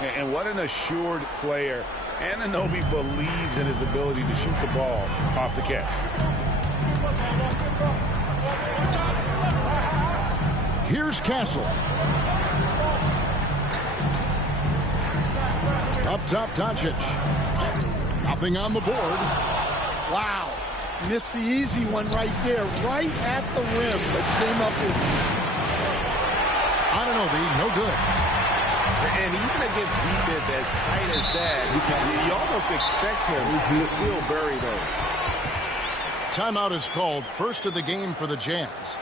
And what an assured player. Anunoby believes in his ability to shoot the ball off the catch. Here's Castle. Up top, Doncic. Nothing on the board. Wow. Missed the easy one right there, right at the rim, but came up with Anunoby, no good. And even against defense as tight as that, you almost expect him to still bury those. Timeout is called, first of the game for the Jazz.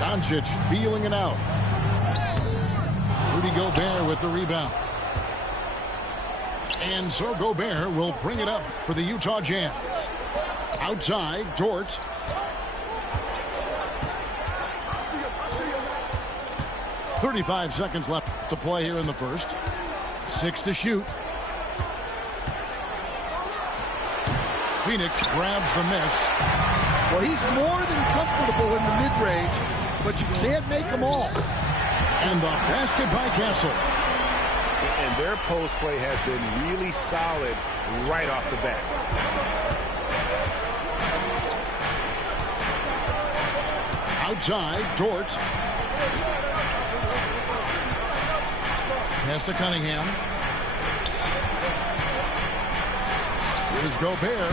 Doncic feeling it out. Rudy Gobert with the rebound. And so Gobert will bring it up for the Utah Jazz. Outside, Dort. .35 seconds left to play here in the first. 6 to shoot. Phoenix grabs the miss. Well, he's more than comfortable in the mid-range, but you can't make them all. And the basket by Castle. And their post play has been really solid right off the bat. Outside, Dort. Pass to Cunningham. Here's Gobert.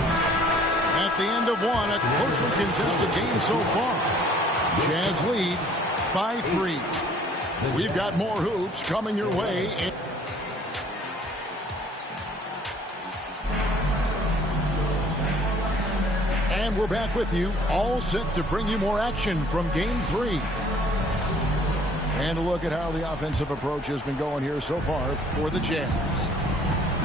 At the end of one, a closely contested game so far. Jazz lead by 3. We've got more hoops coming your way. And we're back with you, all set to bring you more action from Game 3. And a look at how the offensive approach has been going here so far for the Jazz.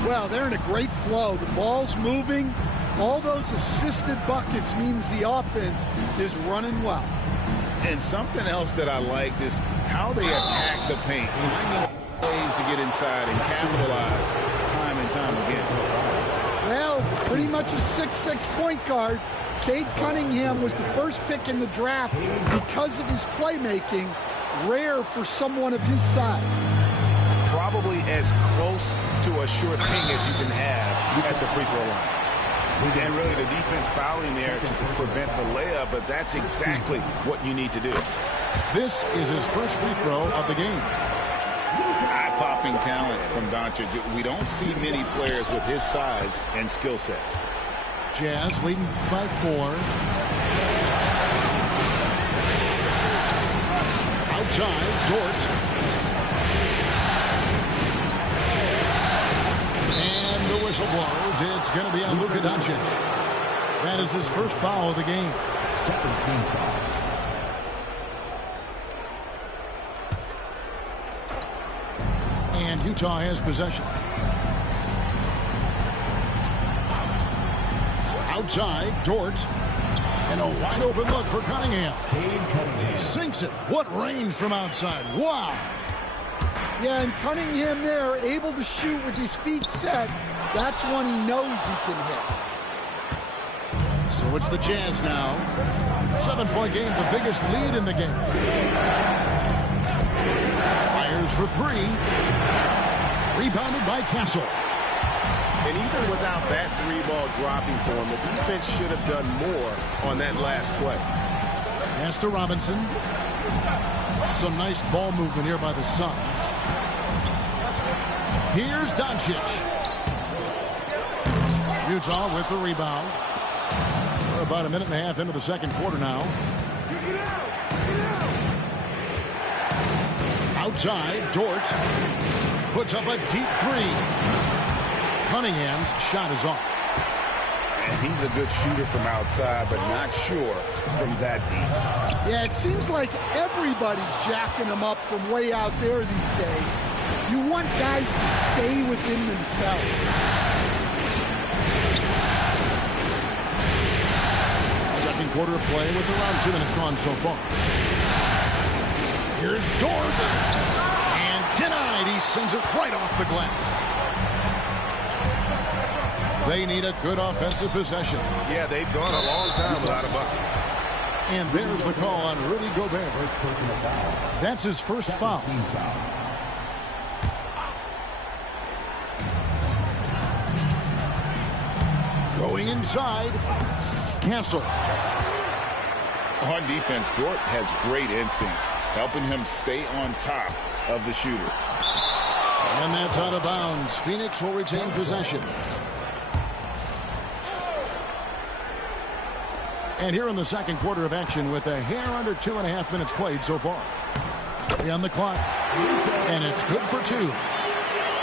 Well, they're in a great flow. The ball's moving. All those assisted buckets means the offense is running well. And something else that I liked is how they attack the paint, finding ways to get inside and capitalize time and time again. Well, pretty much a 6'6" point guard. Cade Cunningham was the first pick in the draft because of his playmaking. Rare for someone of his size. Probably as close to a sure thing as you can have at the free throw line. And really the defense fouling there to prevent the layup, but that's exactly what you need to do. This is his first free throw of the game. Eye-popping talent from Doncic. We don't see many players with his size and skill set. Jazz leading by 4. Outside, Dort. And the whistle blows. It's going to be on Luka Doncic. That is his first foul of the game. 17 fouls. And Utah has possession. Outside, Dort. And a wide open look for Cunningham. Sinks it. What range from outside. Wow. Yeah, and Cunningham there, able to shoot with his feet set. That's one he knows he can hit. So it's the Jazz now. 7-point game, the biggest lead in the game. Fires for three. Rebounded by Castle. And even without that three-ball dropping for him, the defense should have done more on that last play. Pass to Robinson. Some nice ball movement here by the Suns. Here's Doncic. Utah with the rebound. We're about a minute and a half into the second quarter now. Outside, Dort puts up a deep three. Cunningham's shot is off. And he's a good shooter from outside, but not sure from that deep. Yeah, it seems like everybody's jacking him up from way out there these days. You want guys to stay within themselves. Second quarter of play with around 2 minutes gone so far. Here's Dort. And denied. He sends it right off the glass. They need a good offensive possession. Yeah, they've gone a long time without a bucket. And there's the call on Rudy Gobert. That's his first foul. Going inside. Castle. On defense, Dort has great instincts, helping him stay on top of the shooter. And that's out of bounds. Phoenix will retain possession. And here in the second quarter of action with a hair under 2.5 minutes played so far. 3 on the clock. And it's good for 2.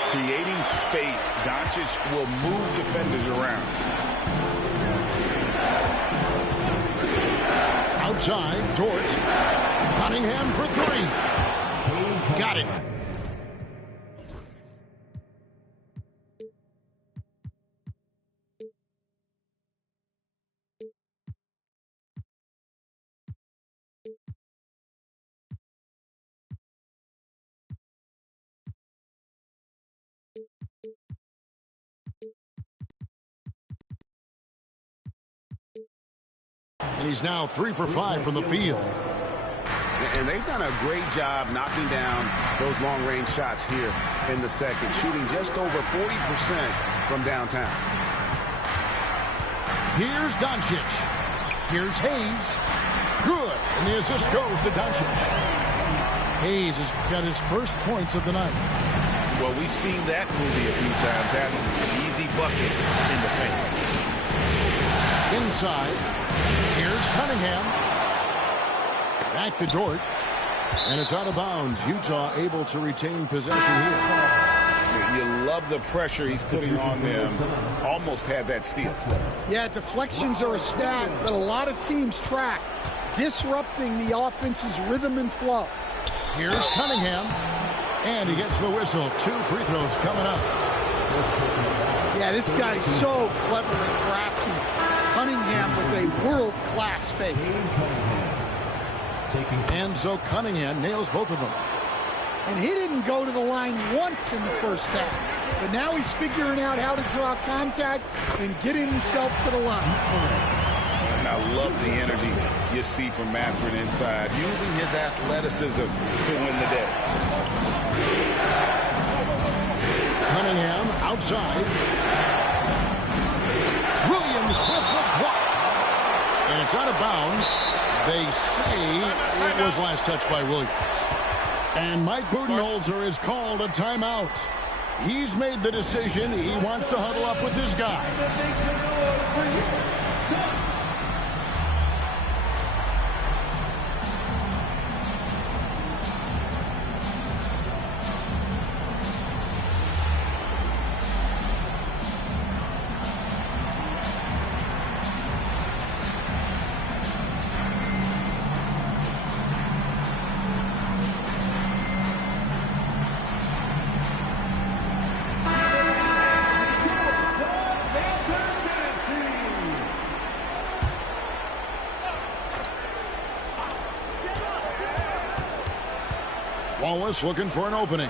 Creating space, Doncic will move defenders around. Outside, Dort. Cunningham for 3. Got it. And he's now 3 for 5 from the field. And they've done a great job knocking down those long-range shots here in the second, shooting just over 40% from downtown. Here's Doncic. Here's Hayes. Good. And the assist goes to Doncic. Hayes has got his first points of the night. Well, we've seen that movie a few times, having an easy bucket in the paint. Inside. Here's Cunningham. Back to Dort. And it's out of bounds. Utah able to retain possession here. You love the pressure he's putting on them. Almost had that steal. Yeah, deflections are a stat that a lot of teams track, disrupting the offense's rhythm and flow. Here's Cunningham. And he gets the whistle. 2 free throws coming up. Yeah, this guy's so clever and crafty. Cunningham with a world-class fake. And so Cunningham nails both of them. And he didn't go to the line once in the first half. But now he's figuring out how to draw contact and getting himself to the line. And I love the energy you see from Mathurin inside, using his athleticism to win the day. Cunningham outside. Williams with the block. And it's out of bounds. They say it was last touched by Williams. And Mike Budenholzer is called a timeout. He's made the decision. He wants to huddle up with his guy. Wallace looking for an opening.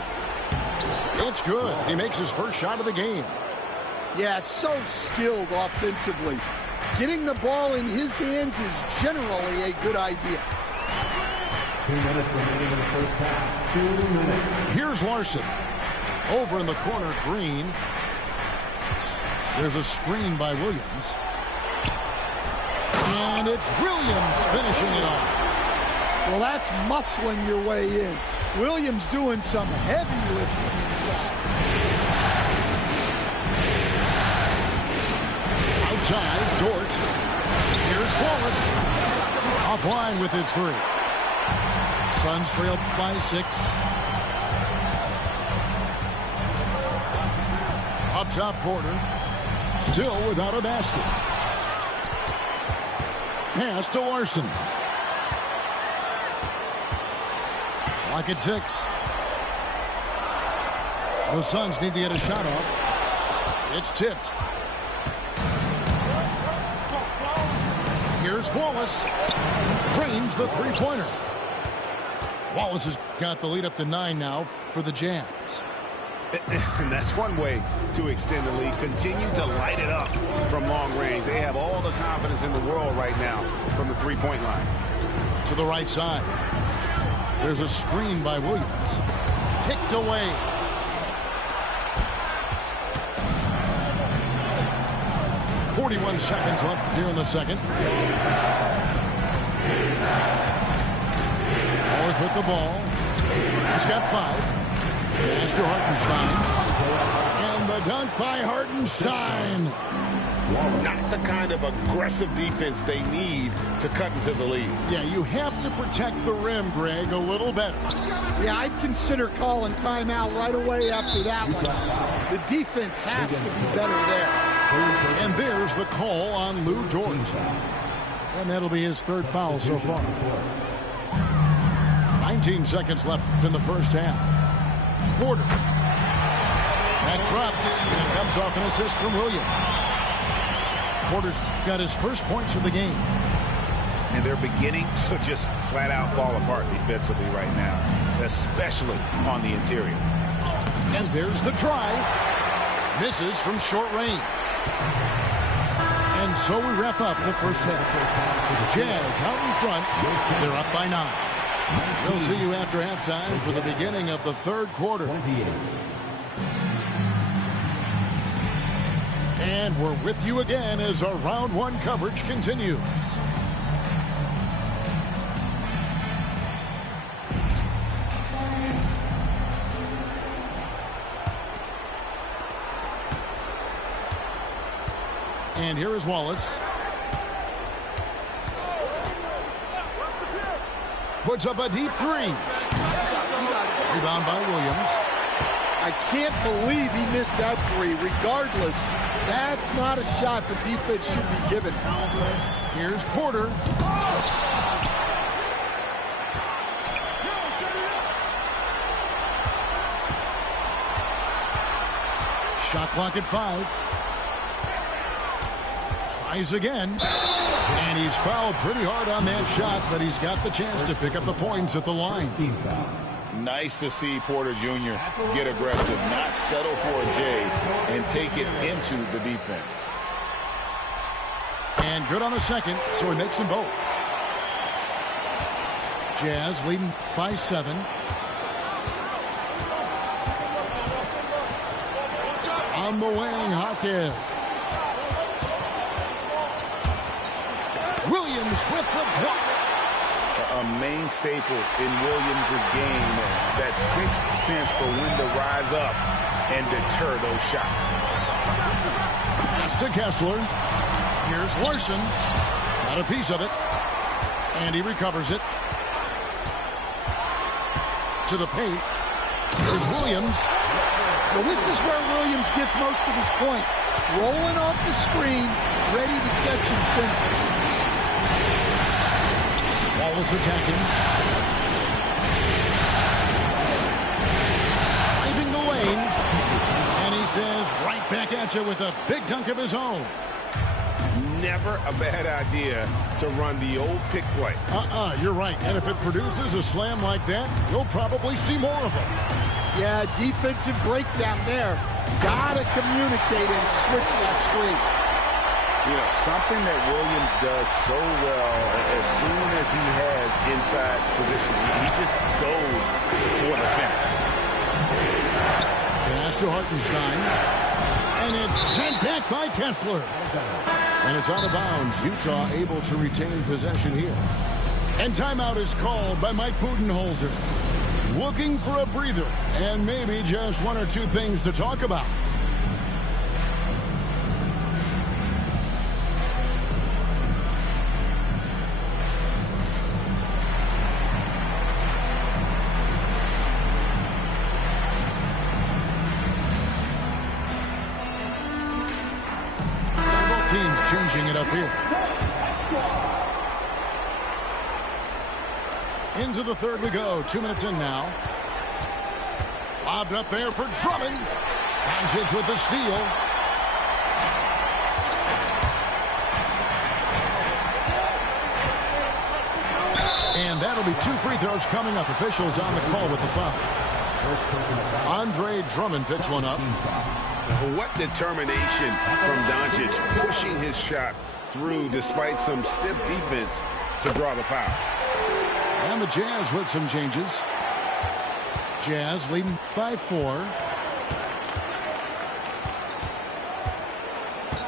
It's good. He makes his first shot of the game. Yeah, so skilled offensively. Getting the ball in his hands is generally a good idea. 2 minutes remaining in the first half. 2 minutes. Here's Larson. Over in the corner, Green. There's a screen by Williams. And it's Williams finishing it off. Well, that's muscling your way in. Williams doing some heavy lifting inside. Outside, Dort. Here's Wallace. Offline with his 3. Suns trailed by 6. Up top, Porter. Still without a basket. Pass to Larson. Lock at 6. The Suns need to get a shot off. It's tipped. Here's Wallace. Drains the three-pointer. Wallace has got the lead up to 9 now for the Jazz. And that's one way to extend the lead. Continue to light it up from long range. They have all the confidence in the world right now from the three-point line. To the right side. There's a screen by Williams. Kicked away. .41 seconds left here in the second. Wallace with the ball. He's got 5. Pass to Hartenstein. And the dunk by Hartenstein. Not the kind of aggressive defense they need to cut into the lead. Yeah, you have to protect the rim, Greg, a little better. Yeah, I'd consider calling timeout right away after that one. The defense has to be better there. And there's the call on Lou Dort. And that'll be his 3rd foul so far. 19 seconds left in the first half. Porter. That drops, and it comes off an assist from Williams. Porter's got his first points of the game. And they're beginning to just flat out fall apart defensively right now, especially on the interior. And there's the drive. Misses from short range. And so we wrap up the first half. Jazz out in front. They're up by 9. We'll see you after halftime for the beginning of the 3rd quarter. 28. And we're with you again as our round 1 coverage continues. And here is Wallace. Puts up a deep 3. Rebound by Williams. I can't believe he missed that 3. Regardless, that's not a shot the defense should be given. Here's Porter. Shot clock at 5. Tries again. And he's fouled pretty hard on that shot, but he's got the chance to pick up the points at the line. Nice to see Porter Jr. get aggressive, not settle for a J, and take it into the defense. And good on the second, so he makes them both. Jazz leading by 7. On the wing, Hawkins. Williams with the block. A main staple in Williams' game, that 6th sense for when to rise up and deter those shots. Pass to Kessler. Here's Larson. Got a piece of it. And he recovers it. To the paint. Here's Williams. Well, this is where Williams gets most of his point. Rolling off the screen, ready to catch and finish. Wallace attacking. Driving the lane. And he says, right back at you with a big dunk of his own. Never a bad idea to run the old pick play. You're right. And if it produces a slam like that, you'll probably see more of them. Yeah, defensive breakdown there. Gotta communicate and switch that screen. You know, something that Williams does so well, as soon as he has inside position, he just goes for the finish. Pass to Hartenstein. And it's sent back by Kessler. And it's out of bounds. Utah able to retain possession here. And timeout is called by Mike Budenholzer. Looking for a breather and maybe just one or two things to talk about. Teams changing it up here. Into the third we go. 2 minutes in now. Lobbed up there for Drummond. Doncic with the steal. And that'll be 2 free throws coming up. Officials on the call with the foul. Andre Drummond picks one up. What determination from Doncic, pushing his shot through despite some stiff defense to draw the foul. And the Jazz with some changes. Jazz leading by 4.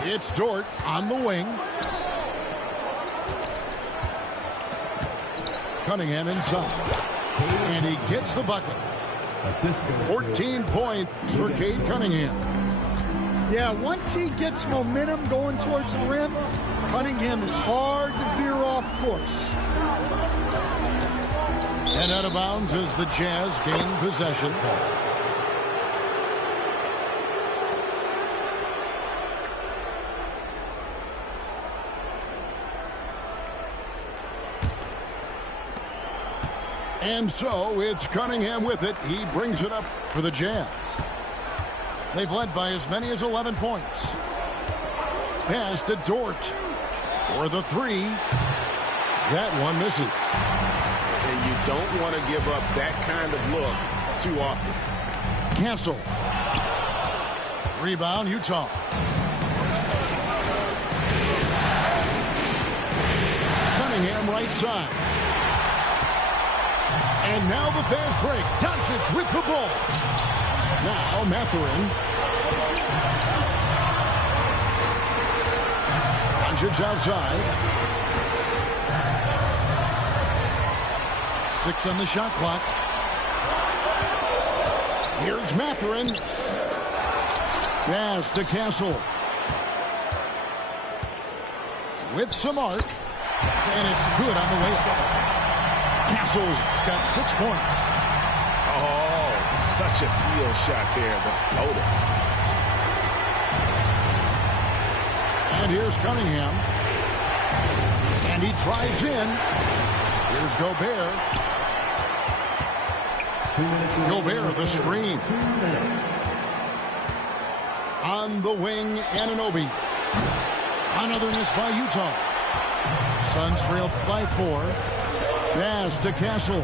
It's Dort on the wing. Cunningham inside. And he gets the bucket. 14 points for Cade Cunningham. Yeah, once he gets momentum going towards the rim, Cunningham is hard to veer off course. And out of bounds as the Jazz gain possession. And so it's Cunningham with it. He brings it up for the Jazz. They've led by as many as 11 points. Pass to Dort for the 3. That one misses. And you don't want to give up that kind of look too often. Castle. Rebound, Utah. Cunningham right side. And now the fast break. Doncic with the ball. Now Mathurin. Doncic outside. 6 on the shot clock. Here's Mathurin. Pass to Castle. With some arc. And it's good on the way up. Castle's got 6 points. Oh, such a field shot there, the floater. And here's Cunningham. And he drives in. Here's Gobert. Gobert, the screen. On the wing, Anunoby. Another miss by Utah. Suns trailed by 4. Pass to Castle.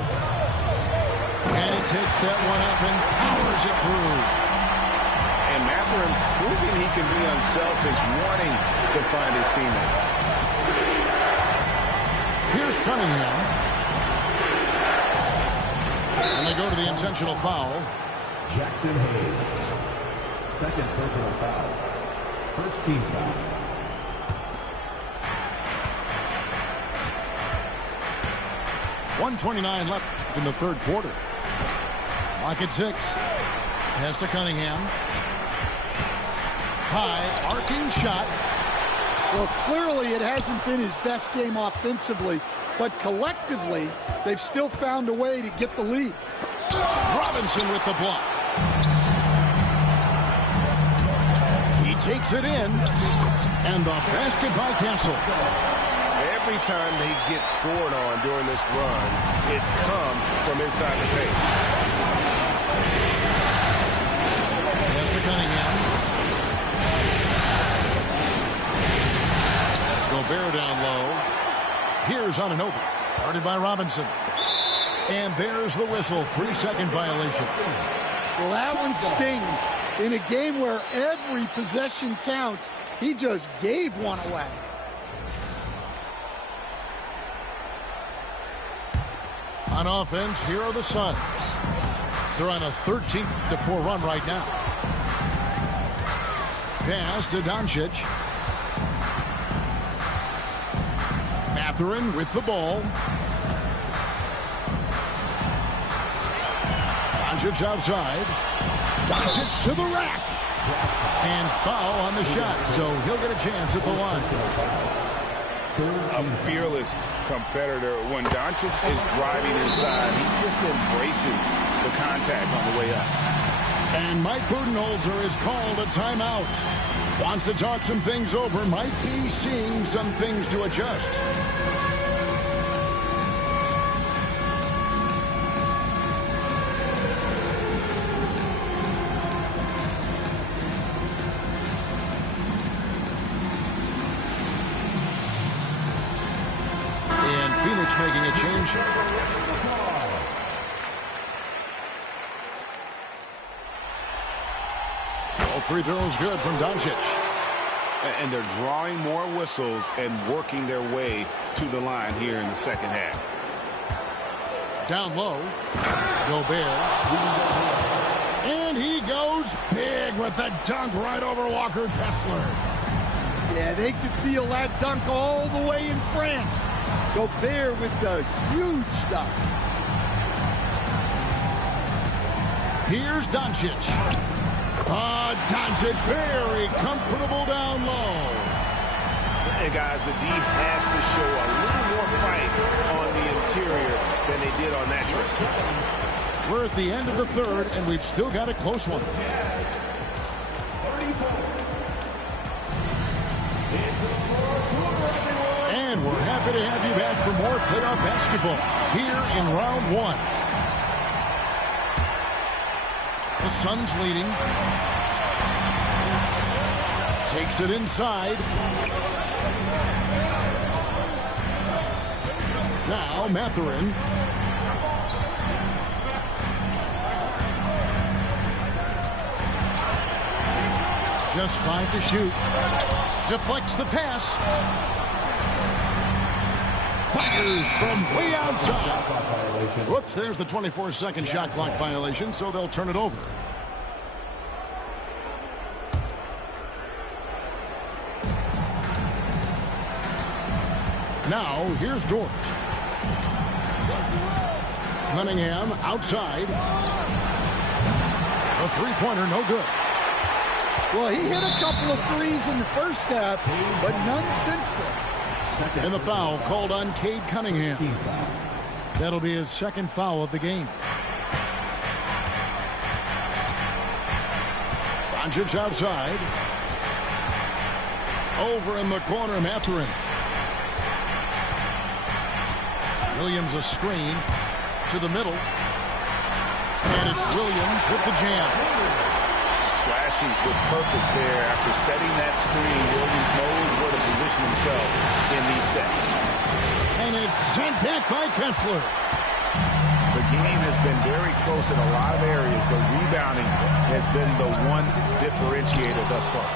And he takes that one up and powers it through. And Mathurin proving he can be unselfish, wanting to find his teammate. Here's Cunningham. And they go to the intentional foul. Jackson Hayes. Second personal foul. First team foul. .129 left in the third quarter. Lock at 6. Pass to Cunningham. High, arcing shot. Well, clearly it hasn't been his best game offensively, but collectively, they've still found a way to get the lead. Robinson with the block. He takes it in, and the basket by Castle. Every time he gets scored on during this run, it's come from inside the paint. Pass to Cunningham. Gobert down low. Here's Anunoby. Guarded by Robinson. And there's the whistle. 3-second violation. Well, that one stings. In a game where every possession counts, He just gave one away. On offense, here are the Suns. They're on a 13-4 run right now. Pass to Doncic. Mathurin with the ball. Doncic outside. Doncic to the rack. And foul on the shot, so he'll get a chance at the line. A fearless competitor. When Doncic is driving inside, he just embraces the contact on the way up. And Mike Budenholzer is called a timeout. Wants to talk some things over. Might be seeing some things to adjust. Phoenix making a change. All free throws good from Doncic. And they're drawing more whistles and working their way to the line here in the second half. Down low. Gobert. And he goes big with the dunk right over Walker Kessler. Yeah, they could feel that dunk all the way in France. Gobert with the huge dunk. Here's Doncic. Doncic very comfortable down low. And guys, the D has to show a little more fight on the interior than they did on that trip. We're at the end of the third, and we've still got a close one. And we're happy to have you back for more playoff basketball here in round one. The Suns leading. Takes it inside. Now Mathurin. Just 5 to shoot. Deflects the pass. Fires from way outside. Whoops, there's the 24-second shot clock violation, so they'll turn it over. Now, here's Dort. Cunningham outside. A three-pointer, no good. Well, he hit a couple of threes in the first half, but none since then. And the foul called on Cade Cunningham. That'll be his second foul of the game. Doncic outside. Over in the corner, Mathurin. Williams a screen to the middle. And it's Williams with the jam. Slashing with purpose there after setting that screen. Williams knows where to position himself in these sets. And it's sent back by Kessler. The game has been very close in a lot of areas, but rebounding has been the one differentiator thus far.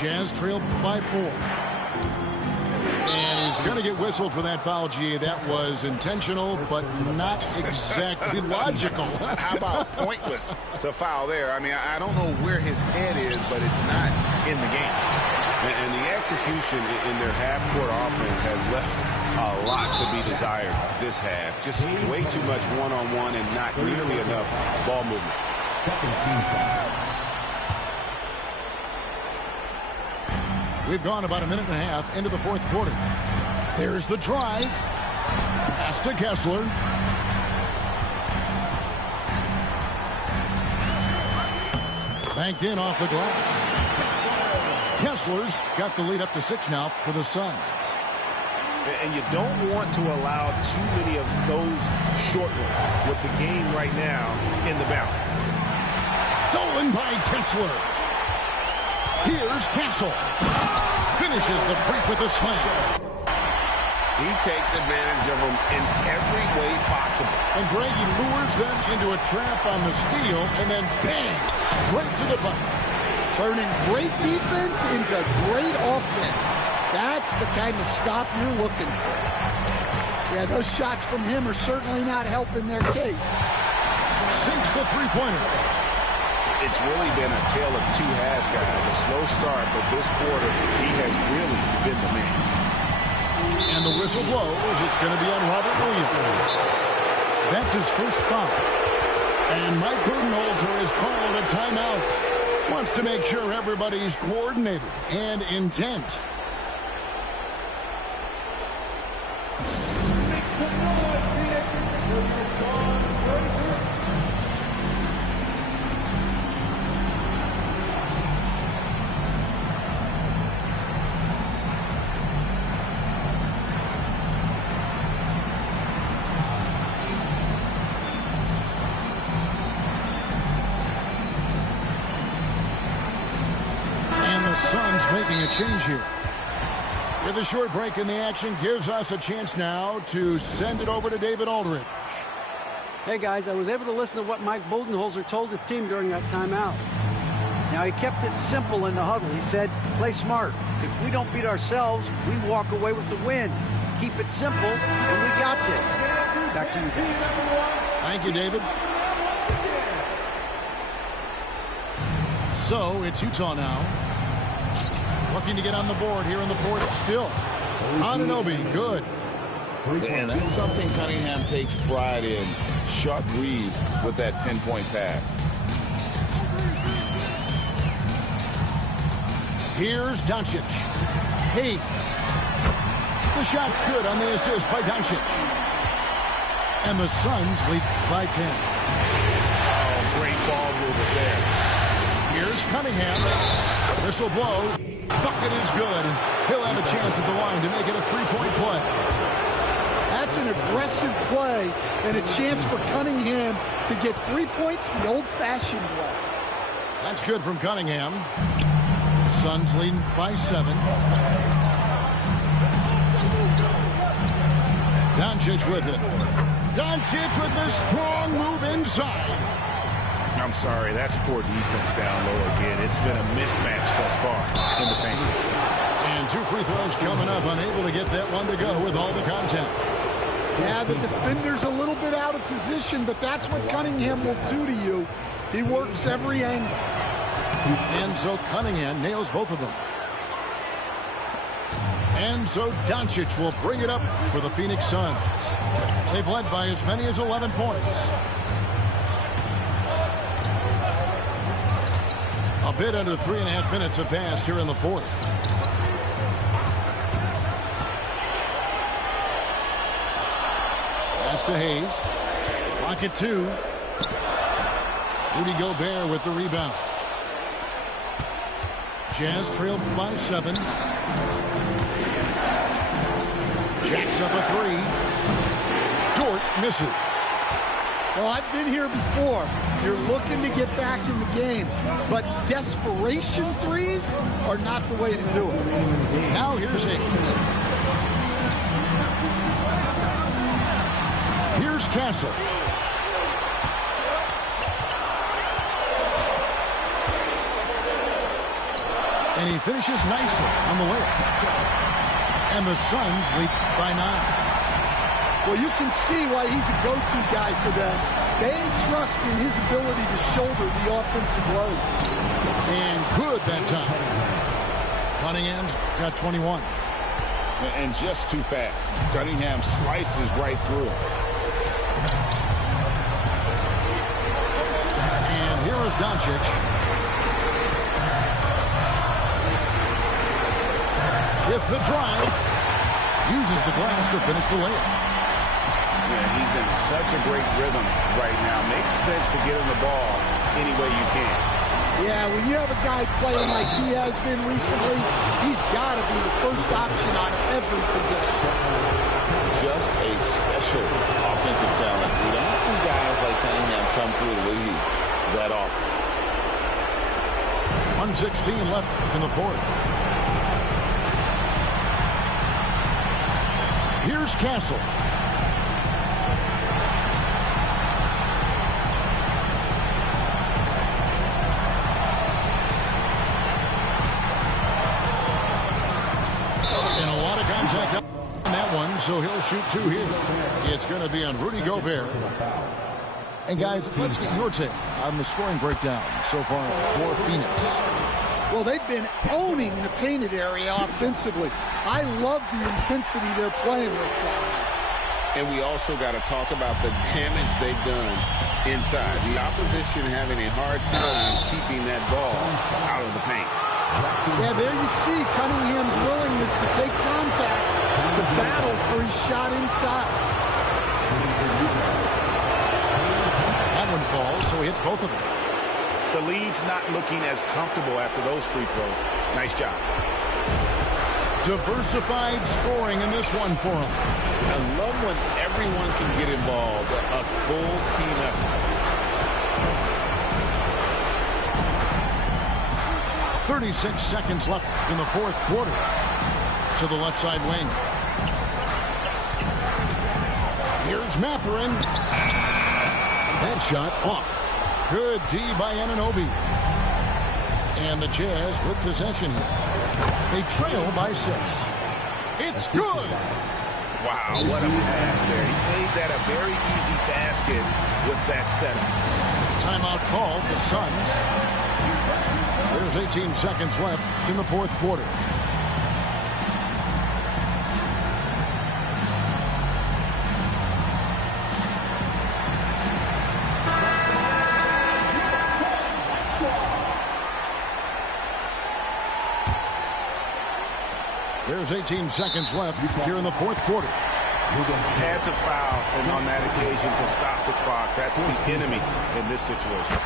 Jazz trailed by 4. And he's going to get whistled for that foul, G. That was intentional, but not exactly logical. How about pointless to foul there? I mean, I don't know where his head is, but it's not in the game. And the execution in their half-court offense has left a lot to be desired this half. Just way too much one-on-one and not nearly enough ball movement. Second team foul. We've gone about a minute and a half into the fourth quarter. There's the drive. Pass to Kessler. Banked in off the glass. Kessler's got the lead up to 6 now for the Suns. And you don't want to allow too many of those short ones with the game right now in the balance. Stolen by Kessler. Here's Castle. Finishes the break with a slam. He takes advantage of them in every way possible. And Greg, he lures them into a trap on the steal, and then bang, right to the bucket. Turning great defense into great offense. That's the kind of stop you're looking for. Yeah, those shots from him are certainly not helping their case. Sinks the three-pointer. It's really been a tale of two halves, guys. A slow start, but this quarter, he has really been the man. And the whistle blows. It's going to be on Robert Williams. That's his first foul. And Mike Budenholzer has called a timeout. Wants to make sure everybody's coordinated and intent. Suns making a change here. With a short break in the action, gives us a chance now to send it over to David Aldridge. Hey guys, I was able to listen to what Mike Budenholzer told his team during that timeout. Now he kept it simple in the huddle. He said, play smart. If we don't beat ourselves, we walk away with the win. Keep it simple, and we got this. Back to you guys. Thank you, David. So it's Utah now. Looking to get on the board here in the fourth still. Anunoby, good. And that's something Cunningham takes pride in. Sharp read with that pinpoint pass. Here's Doncic. Hayes. The shot's good on the assist by Doncic. And the Suns lead by 10. Oh, great ball movement there. Here's Cunningham. Whistle blows. Bucket is good, and he'll have a chance at the line to make it a three-point play. That's an aggressive play and a chance for Cunningham to get 3 points the old-fashioned way. That's good from Cunningham. Suns leading by 7. Doncic with it. Doncic with a strong move inside. I'm sorry, that's poor defense down low again. It's been a mismatch thus far in the paint. And 2 free throws coming up, unable to get that one to go with all the contact. Yeah, the defender's a little bit out of position, but that's what Cunningham will do to you. He works every angle. And so Cunningham nails both of them. And so Doncic will bring it up for the Phoenix Suns. They've led by as many as 11 points. A bit under 3.5 minutes have passed here in the fourth. Pass to Hayes. Clock at 2. Rudy Gobert with the rebound. Jazz trailed by 7. Jacks up a 3. Dort misses. Well, I've been here before. You're looking to get back in the game, but desperation threes are not the way to do it. Now here's Hayes. Here's Castle. And he finishes nicely on the layup. And the Suns lead by 9. Well, you can see why he's a go-to guy for them. They trust in his ability to shoulder the offensive load. And good that time. Cunningham's got 21. And just too fast. Cunningham slices right through. And here is Doncic. With the drive. Uses the glass to finish the layup. Yeah, he's in such a great rhythm right now. Makes sense to get him the ball any way you can. Yeah, when you have a guy playing like he has been recently, he's got to be the first option on every possession. Just a special offensive talent. We don't see guys like Cunningham come through the league that often. 1:16 left in the fourth. Here's Castle. so he'll shoot 2 here. It's going to be on Rudy Gobert. And guys, let's get your take on the scoring breakdown so far for Phoenix. Well, they've been owning the painted area offensively. I love the intensity they're playing with down there. And we also got to talk about the damage they've done inside. The opposition having a hard time keeping that ball out of the paint. Yeah, there you see Cunningham's willingness to take contact, to battle for his shot inside. That one falls, so he hits both of them. The lead's not looking as comfortable after those free throws. Nice job. Diversified scoring in this one for him. I love when everyone can get involved. A full team effort. 36 seconds left in the fourth quarter. To the left side wing. Here's Mathurin. That shot off. Good D by Anunoby. And the Jazz with possession here. They trail by 6. It's good. Wow, what a pass there. He made that a very easy basket with that setup. Timeout called, the Suns. There's 18 seconds left in the fourth quarter. There's 18 seconds left here in the fourth quarter. Had to foul, and on that occasion to stop the clock. That's the enemy in this situation.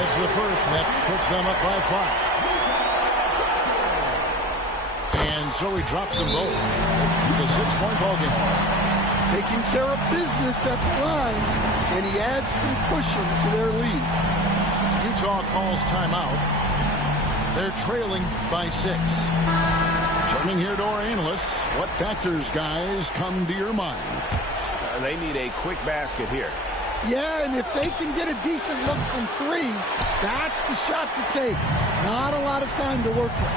It's the first that puts them up by 5. And so he drops them both. It's a 6-point ball game. Taking care of business at the line, and he adds some cushion to their lead. Utah calls timeout. They're trailing by 6. Turning here to our analysts, what factors, guys, come to your mind? They need a quick basket here. Yeah, and if they can get a decent look from 3, that's the shot to take. Not a lot of time to work with.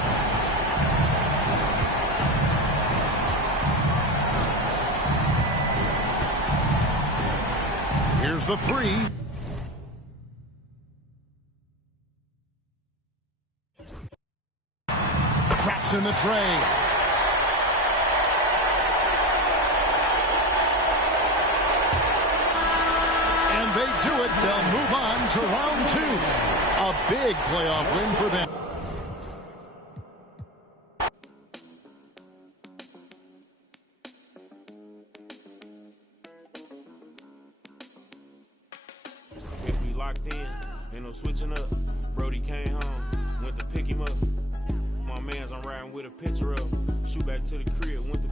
Here's the 3. Traps in the tray. And they do it. They'll move on to round 2. A big playoff win for them. If we locked in, ain't no switching up. Brody came home, went to pick him up. My mans, I'm riding with a picture of. Shoot back to the crib, went to